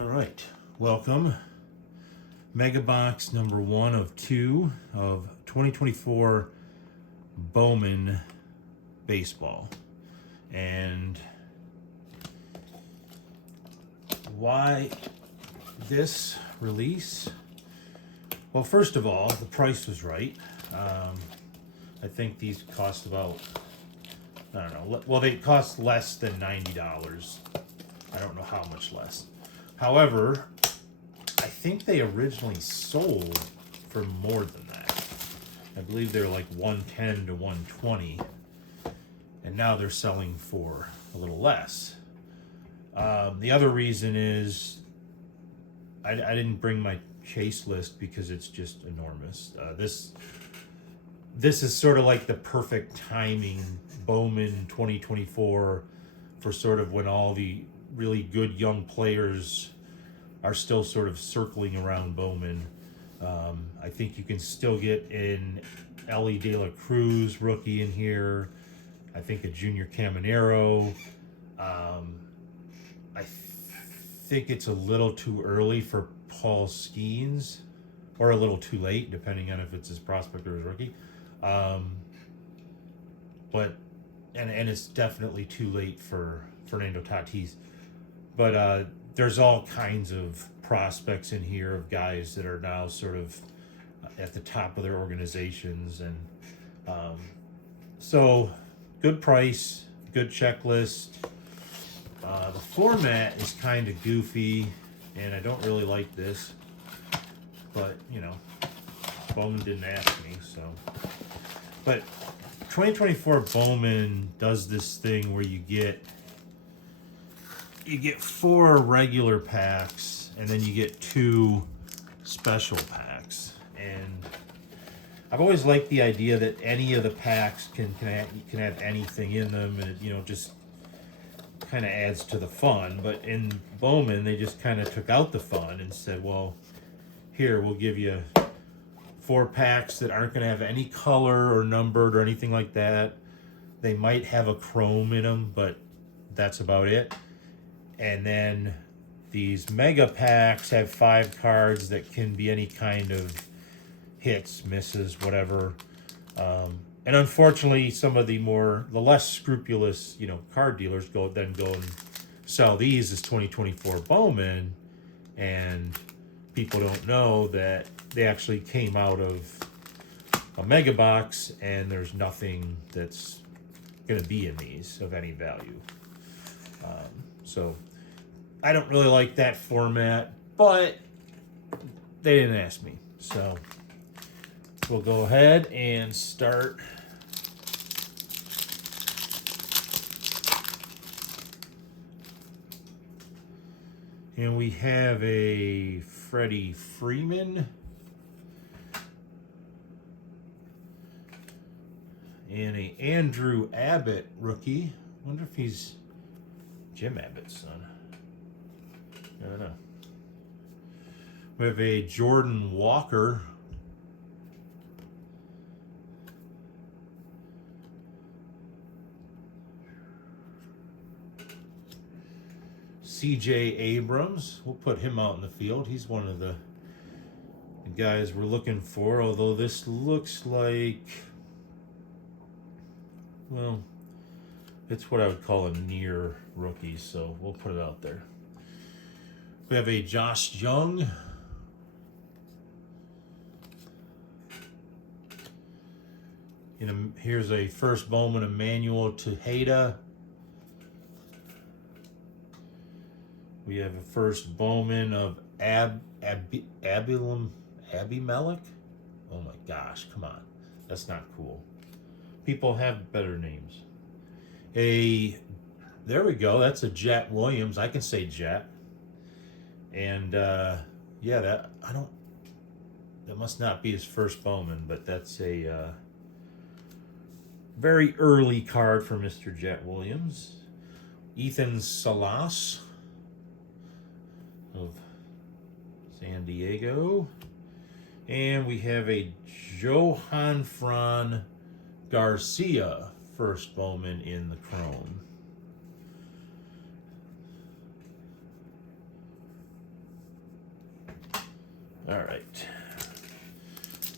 All right, welcome. Mega box number 1 of 2 of 2024 Bowman baseball. And why this release? Well, first of all, the price was right. I think these cost about, I don't know, well, they cost less than $90. I don't know how much less. However, I think they originally sold for more than that. I believe they're like 110 to 120, and now they're selling for a little less. The other reason is I didn't bring my chase list because it's just enormous. This is sort of like the perfect timing, Bowman 2024, for sort of when all the really good young players are still sort of circling around Bowman. I think you can still get an Ellie De La Cruz rookie in here. I think a Junior Caminero. I think it's a little too early for Paul Skeens, or a little too late, depending on if it's his prospect or his rookie. But it's definitely too late for Fernando Tatis. But there's all kinds of prospects in here of guys that are now sort of at the top of their organizations. And so good price, good checklist. The format is kind of goofy, and I don't really like this. But, you know, Bowman didn't ask me, so. But 2024 Bowman does this thing where you get 4 regular packs, and then you get 2 special packs. And I've always liked the idea that any of the packs can have anything in them, and it, just kind of adds to the fun. But in Bowman, they just kind of took out the fun and said, well, here, we'll give you 4 packs that aren't going to have any color or numbered or anything like that. They might have a chrome in them, but that's about it. And then these mega packs have 5 cards that can be any kind of hits, misses, whatever. And unfortunately, some of the less scrupulous, card dealers go and sell these as 2024 Bowman, and people don't know that they actually came out of a mega box, and there's nothing that's going to be in these of any value. So I don't really like that format, but they didn't ask me. So we'll go ahead and start. And we have a Freddie Freeman and a Andrew Abbott rookie. Wonder if he's Jim Abbott's son. I don't know. We have a Jordan Walker. C.J. Abrams. We'll put him out in the field. He's one of the guys we're looking for, although this looks like, well, it's what I would call a near rookie, so we'll put it out there. We have a Josh Young. Here's a first Bowman Emmanuel Tejeda. We have a first Bowman of Abimelech. Oh my gosh, come on. That's not cool. People have better names. There we go. That's a Jet Williams. I can say Jet. And that must not be his first Bowman, but that's a very early card for Mr. Jet Williams. Ethan Salas of San Diego. And we have a Johan Fran Garcia first Bowman in the chrome. All right.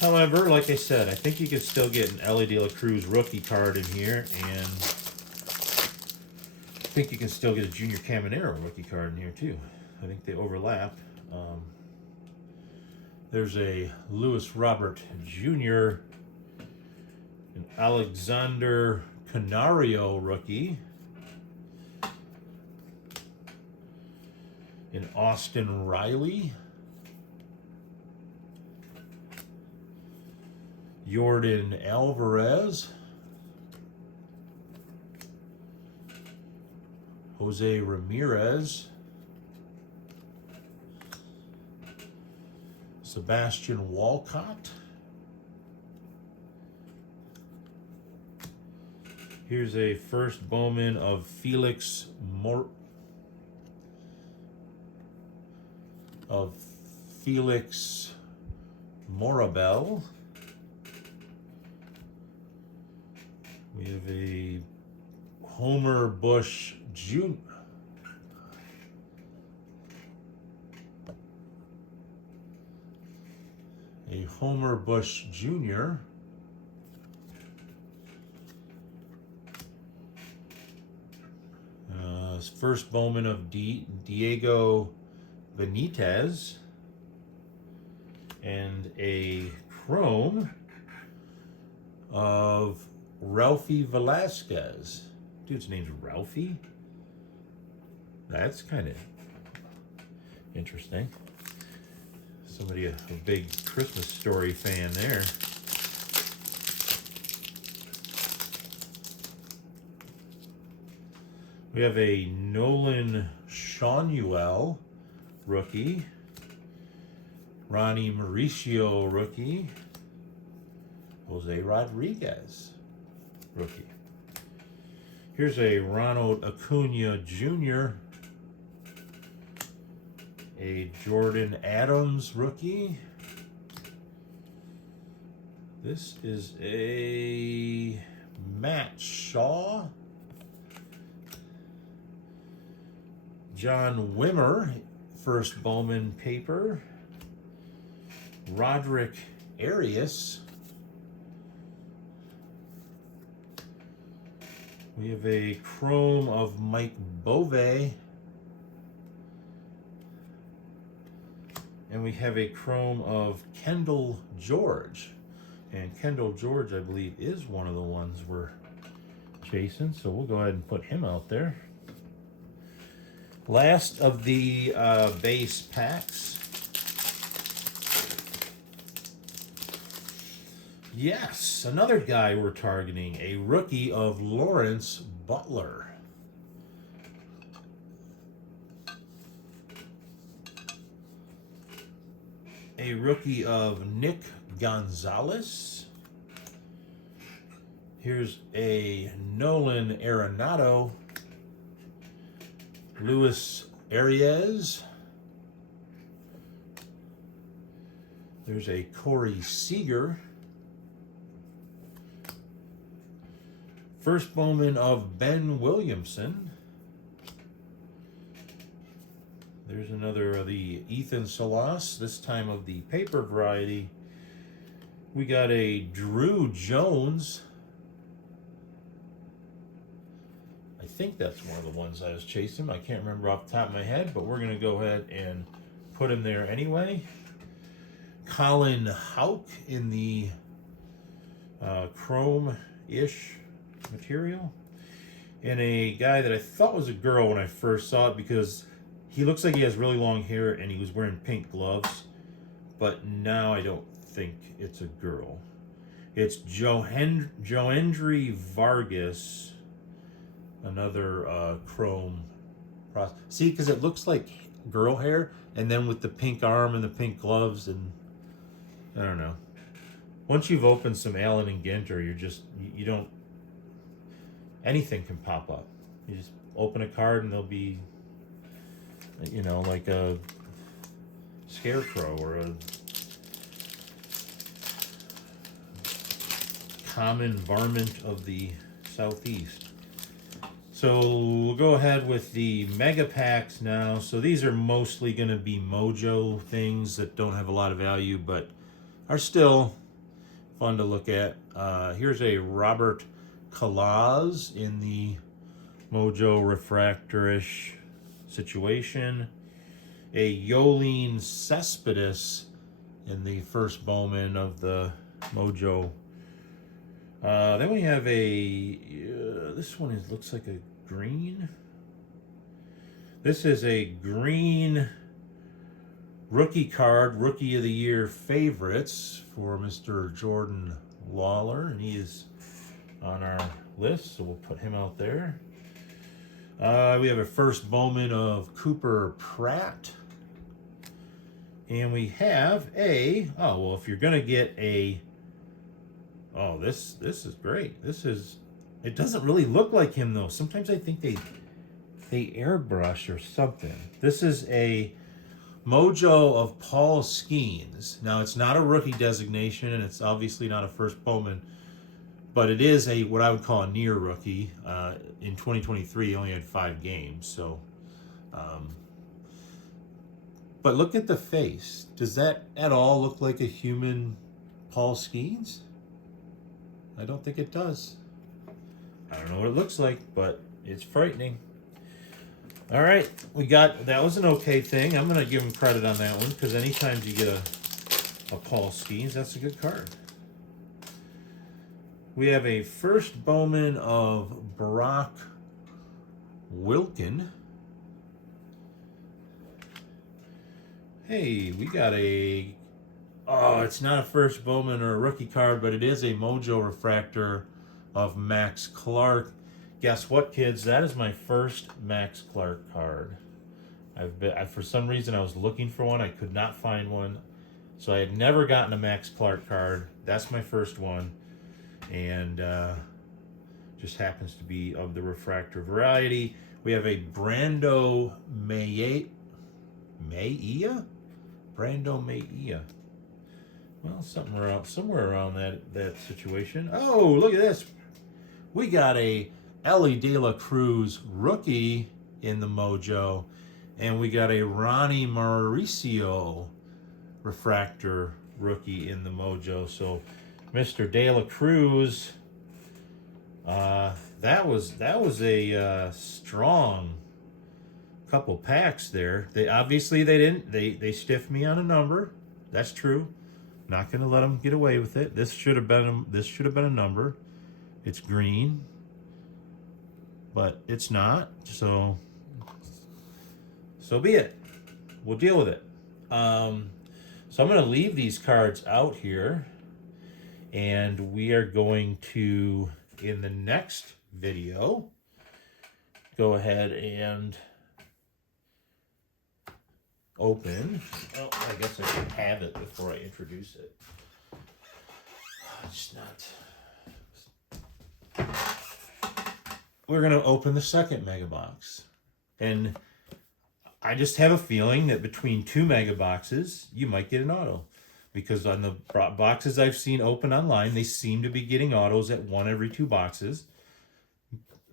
However, like I said, I think you can still get an Ellie De La Cruz rookie card in here, and I think you can still get a Junior Caminero rookie card in here too. I think they overlap. There's a Lewis Robert Jr., an Alexander Canario rookie, an Austin Riley, Jordan Alvarez, Jose Ramirez, Sebastian Walcott. Here's a first Bowman of Felix Morabel. We have a Homer Bush Jr. A Homer Bush Jr. First Bowman of Diego Benitez. And a chrome of Ralphie Velasquez. Dude's name's Ralphie? That's kind of interesting. Somebody a big Christmas Story fan there. We have a Nolan Shanuel rookie. Ronnie Mauricio rookie. Jose Rodriguez rookie. Here's a Ronald Acuna Jr., a Jordan Adams rookie. This is a Matt Shaw. John Wimmer, first Bowman paper. Roderick Arias. We have a chrome of Mike Bove. And we have a chrome of Kendall George. And Kendall George, I believe, is one of the ones we're chasing. So we'll go ahead and put him out there. Last of the base packs. Yes, another guy we're targeting, a rookie of Lawrence Butler. A rookie of Nick Gonzalez. Here's a Nolan Arenado. Luis Arias. There's a Corey Seager. First Bowman of Ben Williamson. There's another of the Ethan Salas, this time of the paper variety. We got a Drew Jones. I think that's one of the ones I was chasing. I can't remember off the top of my head, but we're going to go ahead and put him there anyway. Colin Houck in the chrome-ish material. And a guy that I thought was a girl when I first saw it because he looks like he has really long hair and he was wearing pink gloves. But now I don't think it's a girl. It's Joendry Vargas. Another chrome process. See, because it looks like girl hair, and then with the pink arm and the pink gloves, and I don't know. Once you've opened some Allen and Ginter, you're just, you don't, anything can pop up. You just open a card and there'll be, you know, like a scarecrow or a common varmint of the Southeast. So we'll go ahead with the Mega Packs now. So these are mostly going to be Mojo things that don't have a lot of value, but are still fun to look at. Here's a Robert Kalaz in the Mojo Refractorish situation. A Yolene Cespedes in the first Bowman of the Mojo. Then we have this one looks like a green. This is a green rookie card, Rookie of the Year favorites for Mr. Jordan Lawler, and he is on our list, so we'll put him out there. We have a first Bowman of Cooper Pratt. And we have if you're going to get this is great. It doesn't really look like him, though. Sometimes I think they airbrush or something. This is a Mojo of Paul Skeens. Now, it's not a rookie designation, and it's obviously not a first Bowman, but it is what I would call a near rookie. In 2023, he only had 5 games, so... But look at the face. Does that at all look like a human Paul Skeens? I don't think it does. I don't know what it looks like, but it's frightening. All right, that was an okay thing. I'm going to give him credit on that one, because anytime you get a Paul Skeens, that's a good card. We have a first Bowman of Brock Wilken. Hey, we got it's not a first Bowman or a rookie card, but it is a Mojo Refractor of Max Clark. Guess what, kids? That is my first Max Clark card. For some reason, I was looking for one. I could not find one. So I had never gotten a Max Clark card. That's my first one. And just happens to be of the refractor variety. We have a Brando Maia? Brando Maia. Well, somewhere around that situation. Oh, look at this. We got a Ellie De La Cruz rookie in the Mojo, and we got a Ronnie Mauricio refractor rookie in the Mojo. So, Mr. De La Cruz, that was a strong couple packs there. They stiffed me on a number. That's true. Not going to let them get away with it. This should have been a number. It's green, but it's not. So be it. We'll deal with it. So I'm going to leave these cards out here, and we are going to, in the next video, go ahead and open. Oh, I guess I should have it before I introduce it. It's not. We're going to open the second Mega Box. And I just have a feeling that between 2 Mega Boxes, you might get an auto. Because on the boxes I've seen open online, they seem to be getting autos at 1 every 2 boxes.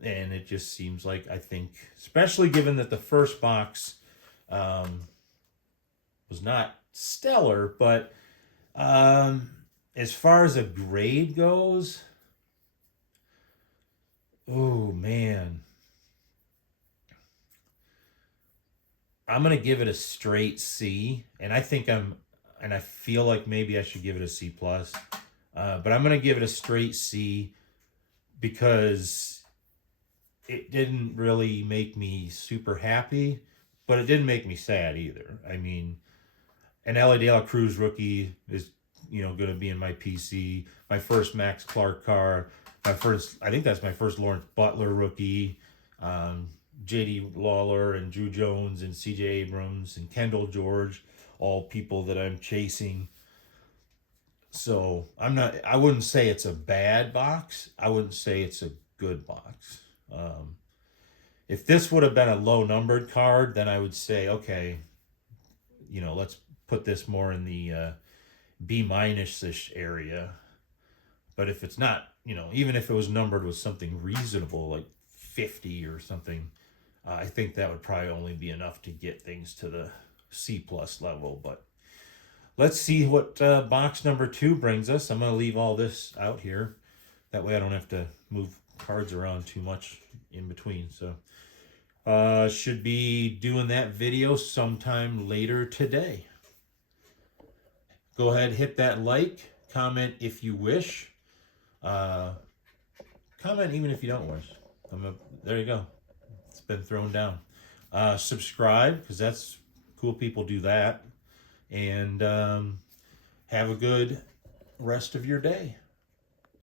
And it just seems like, I think, especially given that the first box was not stellar, but as far as a grade goes, oh man, I'm gonna give it a straight C, and I feel like maybe I should give it a C plus, but I'm gonna give it a straight C because it didn't really make me super happy, but it didn't make me sad either. I mean, an Ellie De La Cruz rookie is, going to be in my PC. My first Max Clark card. I think that's my first Lawrence Butler rookie. J.D. Lawler and Drew Jones and C.J. Abrams and Kendall George, all people that I'm chasing. So I wouldn't say it's a bad box. I wouldn't say it's a good box. If this would have been a low numbered card, then I would say, okay, let's put this more in the B-ish area. But if it's not, even if it was numbered with something reasonable, like 50 or something, I think that would probably only be enough to get things to the C+ level. But let's see what box number 2 brings us. I'm going to leave all this out here. That way I don't have to move cards around too much in between. So should be doing that video sometime later today. Go ahead, hit that like, comment if you wish. Comment even if you don't wish. There you go. It's been thrown down. Subscribe, because that's cool. People do that. And have a good rest of your day.